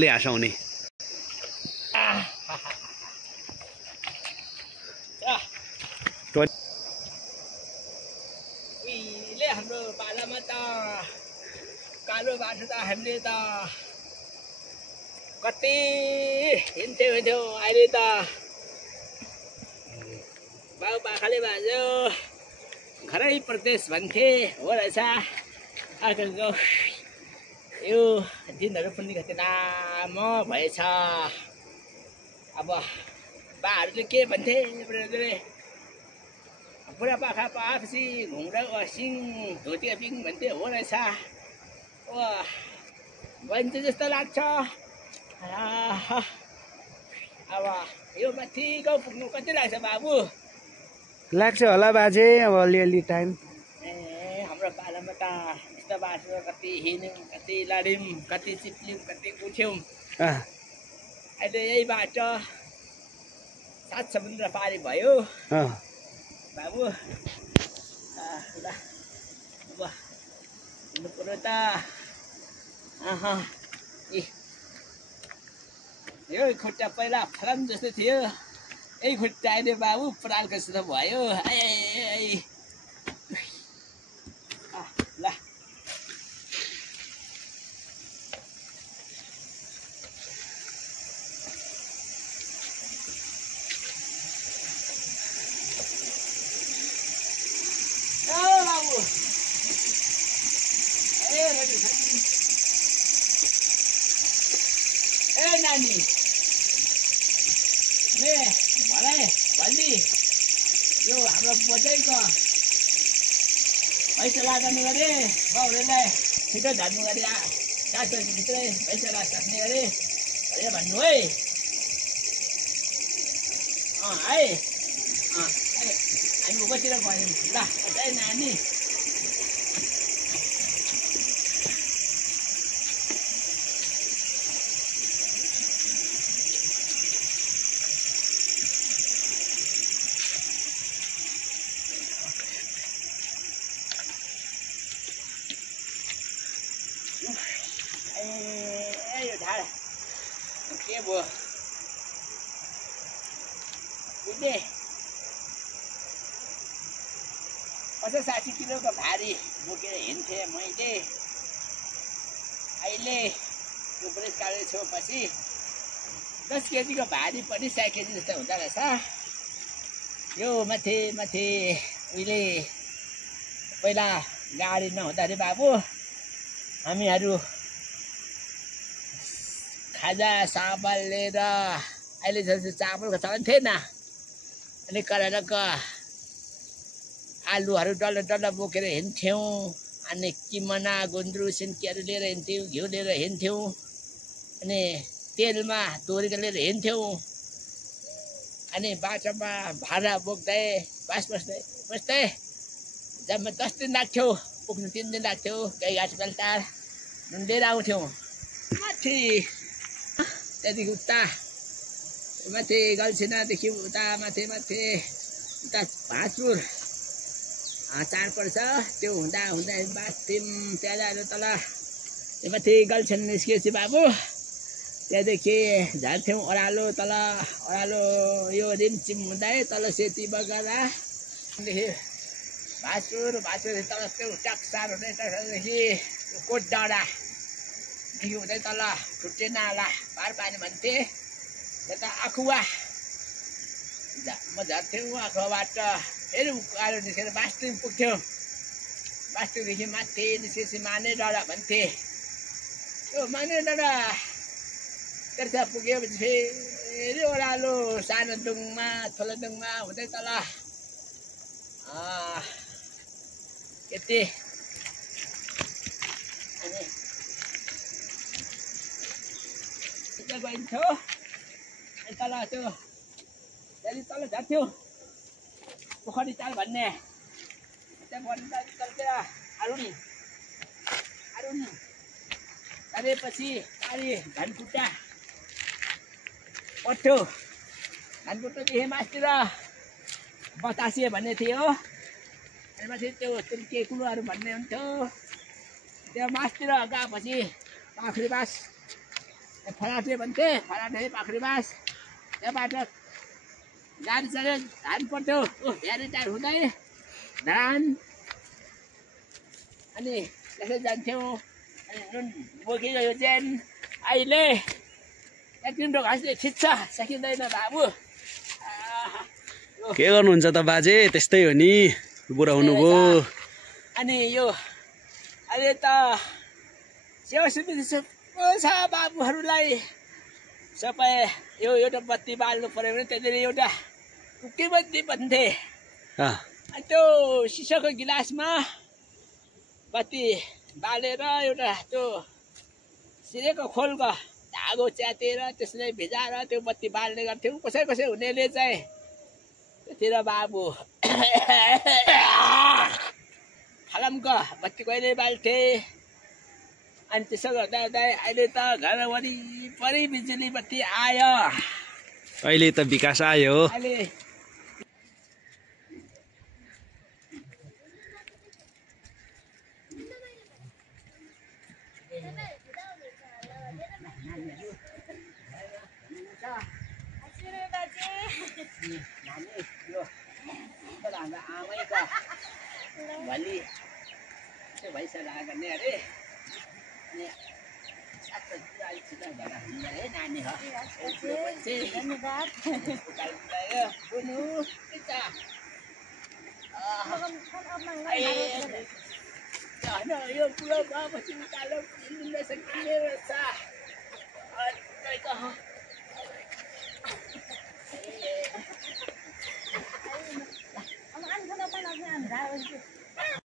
ले आसाउने उहिले हाम्रो पालामा त कालो बाटो त हामीले त कति हिँड्थ्यौ अहिले त बाउ पाखाले भान्यो घरै प्रदेश भन्थे हो रहेछ आजकलको यो दिनहरू पनि कति लामो भएछ। अब बाहरूले के भन्थे बुढापाखा पाएपछि घुम्रा सिङ धोती पिङ भन्थे हो रहेछ। भन्छ जस्तो लाग्छ। अब यो माथि गाउँ पुग्नु कति लाग्छ बाबु? लाग्छ होला बाजे अब अलिअलि टाइम। हाम्रो पालामा त यस्तो बाटो कति हिँड्यौँ कति लड्यौँ कति चिप्ल्यौँ कति उठ्यौँ। अहिले यही बाटो 7 समुद्र पारी भयो बाबु। ल अब हिँड्नु पर्यो त। यो खुट्टा पहिला फलाम जस्तो थियो, यही खुट्टा अहिले बाबु परालको जस्तो भयो। ल बाबु नानी भोलि यो हाम्रो बोजैको पैसा लाग्ने गरे बाउहरूलाई छिटो झार्नु गरे 7 बजीभित्रै पैसा लाग्ने गरे भनेर भन्नु है। है हामी ऊपर गयौँ ल नानी। के भयो बुझ्ने 50-60 किलोको भारी बोकेर हिँड्थेँ मैले। अहिले यो बुढेसकालले छोपछि 10 केजीको भारी पनि 100 केजी जस्तो हुँदो रहेछ। यो माथि उहिले पहिला गाडी नहुँदाखेरि बाबु हामीहरू खाजा चामल लिएर, अहिले जस्तो चामलको चलन थिएन, अनि करेलाको आलुहरू डल्लो बोकेर हिँड्थ्यौँ। अनि किमना गुन्द्रुक सिन्कीहरू लिएर हिँड्थ्यौँ, घिउ लिएर हिँड्थ्यौँ, अनि तेलमा तोरीको लिएर हिँड्थ्यौँ। अनि बाटोमा भाडा बोक्दै बस्दै जम्मा 10 दिन लाग्थ्यो पुग्नु, 3 दिन लाग्थ्यो। गाईघाट बेलटार लिएर आउँथ्यौँ माथि, त्यहाँदेखि उता माथि गल्छिनादेखि उता माथि उता भाँचपुर चाड पर्छ, त्यो हुँदा बाँच्थ्यौँ। त्यहाँ तल त्यो माथि गल्छिना निस्किएपछि बाबु त्यहाँदेखि झार्थ्यौँ ओह्रालो, तल ओह्रालो यो रिमचिम हुँदै तल सेती बगरा, त्यहाँदेखि भाँचपुर तल त्यो टाक्सार हुँदै टाक्सारदेखि कोट डाँडादेखि हुँदै तल छुट्टे नाला पार पानी भन्थे। त्यता आखुवा म झर्थ्यौँ, आखुवाबाट फेरि उकालो निस्केर बास्टुङ पुग्थ्यौँ। बास्टुङदेखि माथि निस्केपछि माने डाँडा भन्थे। त्यो माने डाँडा त्यता पुगेपछि फेरि ओह्रालो सानो डुङमा ठुलो डुङमा हुँदै तल यति गइन्थ्यो। तल त्यो त्यहाँदेखि तल झर्थ्यो पोखरी चाल भन्ने, त्यहाँतिर आरुनी गरेपछि पारि धनकुटा पर्थ्यो। धनकुटादेखि मासतिर बतासे भन्ने थियो, अनि माथि त्यो के कुलोहरू भन्ने हुन्थ्यो। त्यो मासतिर गएपछि पाखरी बास फलाटे भन्थे फलाटे पाखरी बास त्यहाँबाट गाडी चढेर धान पर्थ्यो धेरै टाढो हुँदै धान अनि त्यसै जान्थ्यौँ अनि नुन बोकिगयो जेन अहिले तिम्रो घाँसले खिच्छ सकिँदैन बाबु के गर्नुहुन्छ त बाजे त्यस्तै हो नि बुढा हुनुभयो अनि यो अहिले त सेवा सुविधा छ बाबुहरूलाई सबै यो एउटा बत्ती बाल्नु पर्यो भने त्यहाँनिर एउटा के बत्ती भन्थे अनि त्यो सिसाको गिलासमा बत्ती बालेर एउटा त्यो सिरेको खोलको धागो च्यातेर त्यसलाई भिजाएर त्यो बत्ती बाल्ने गर्थ्यौँ कसै कसै हुनेले चाहिँ त्यतिर बाबु फलामको बत्ती कहिले बाल्थे अनि त्यसो गर्दा गर्दा अहिले त घर वरिपरि बिजुली बत्ती आयो अहिले त विकास आयो अहिले हाम्रो आमैको भोलि त्यो भइसक्यो गर्ने अरे अनि अलिक छिटो भएर हुन्छ है नानी हो होइन यो पुरो गएपछि उकालो रहेछ किन्ने रहेछ